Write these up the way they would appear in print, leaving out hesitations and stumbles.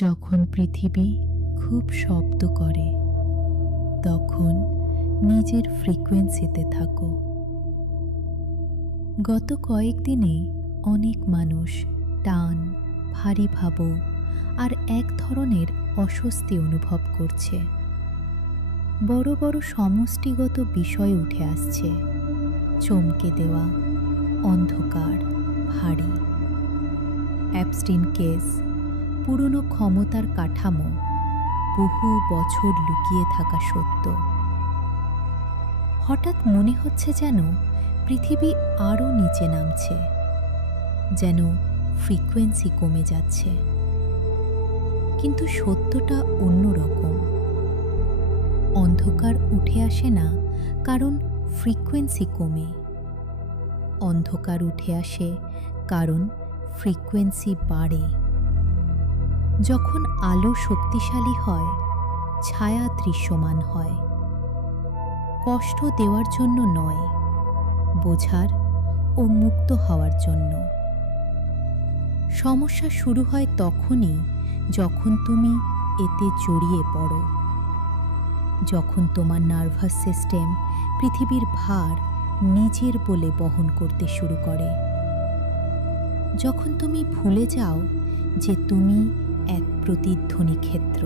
যখন পৃথিবী খুব শব্দ করে তখন নিজের ফ্রিকোয়েন্সিতে থাকো। গত কয়েকদিনে অনেক মানুষ টান, ভারী ভাব আর এক ধরনের অস্বস্তি অনুভব করছে। বড় বড় সমষ্টিগত বিষয় উঠে আসছে, চমকে দেওয়া, অন্ধকার, ভারী। অ্যাপস্টিন কেস, পুরনো ক্ষমতার কাঠামো, বহু বছর লুকিয়ে থাকা সত্য। হঠাৎ মনে হচ্ছে যেন পৃথিবী আরও নিচে নামছে, যেন ফ্রিকোয়েন্সি কমে যাচ্ছে। কিন্তু সত্যটা অন্যরকম। অন্ধকার উঠে আসে না কারণ ফ্রিকোয়েন্সি কমে, অন্ধকার উঠে আসে কারণ ফ্রিকোয়েন্সি বাড়ে। যখন আলো শক্তিশালী হয়, ছায়া দৃশ্যমান হয়। কষ্ট দেওয়ার জন্য নয়, বোঝার ও মুক্ত হওয়ার জন্য। সমস্যা শুরু হয় তখনই যখন তুমি এতে জড়িয়ে পড়ো, যখন তোমার নার্ভাস সিস্টেম পৃথিবীর ভার নিজের বলে বহন করতে শুরু করে, যখন তুমি ভুলে যাও যে তুমি এক প্রতিধ্বনি ক্ষেত্র,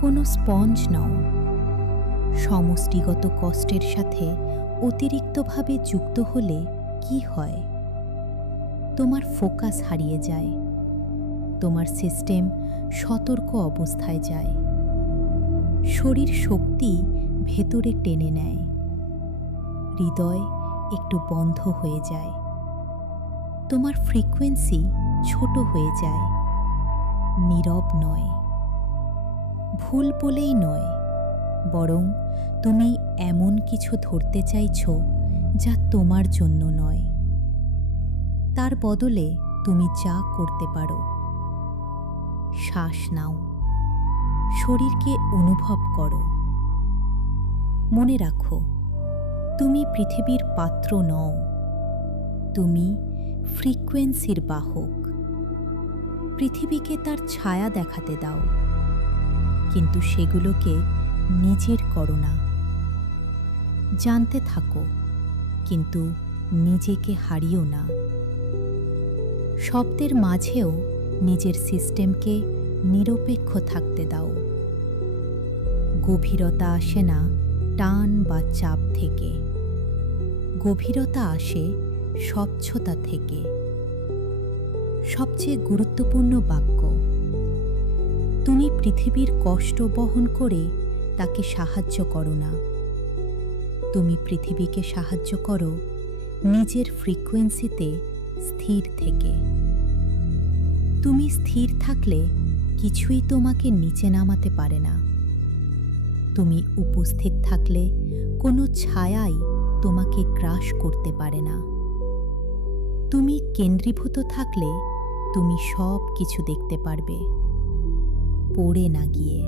কোনো স্পঞ্জ নও। সমষ্টিগত কষ্টের সাথে অতিরিক্তভাবে যুক্ত হলে কি হয়? তোমার ফোকাস হারিয়ে যায়, তোমার সিস্টেম সতর্ক অবস্থায় যায়, শরীর শক্তি ভেতরে টেনে নেয়, হৃদয় একটু বন্ধ হয়ে যায়, তোমার ফ্রিকোয়েন্সি ছোট হয়ে যায়। নীরব নয়, ভুল বলেই নয়, বরং তুমি এমন কিছু ধরতে চাইছো যা তোমার জন্য নয়। তার বদলে তুমি যা করতে পারো, শ্বাস নাও, শরীরকে অনুভব করো। মনে রাখো, তুমি পৃথিবীর পাত্র নও, তুমি ফ্রিকোয়েন্সির বাহক। পৃথিবীকে তার ছায়া দেখাতে দাও, কিন্তু সেগুলোকে নিজের করো না। জানতে থাকো, কিন্তু নিজেকে হারিও না। শব্দের মাঝেও নিজের সিস্টেমকে নিরপেক্ষ থাকতে দাও। গভীরতা আসে না টান বা চাপ থেকে, গভীরতা আসে স্বচ্ছতা থেকে। সবচেয়ে গুরুত্বপূর্ণ বাক্য, তুমি পৃথিবীর কষ্ট বহন করে তাকে সাহায্য করো না, তুমি পৃথিবীকে সাহায্য করো নিজের ফ্রিকোয়েন্সিতে স্থির থেকে। তুমি স্থির থাকলে কিছুই তোমাকে নিচে নামাতে পারে না। তুমি উপস্থিত থাকলে কোনো ছায়াই তোমাকে গ্রাস করতে পারে না। তুমি কেন্দ্রীভূত থাকলে তুমি সব কিছু দেখতে পারবে, পড়ে না গিয়ে।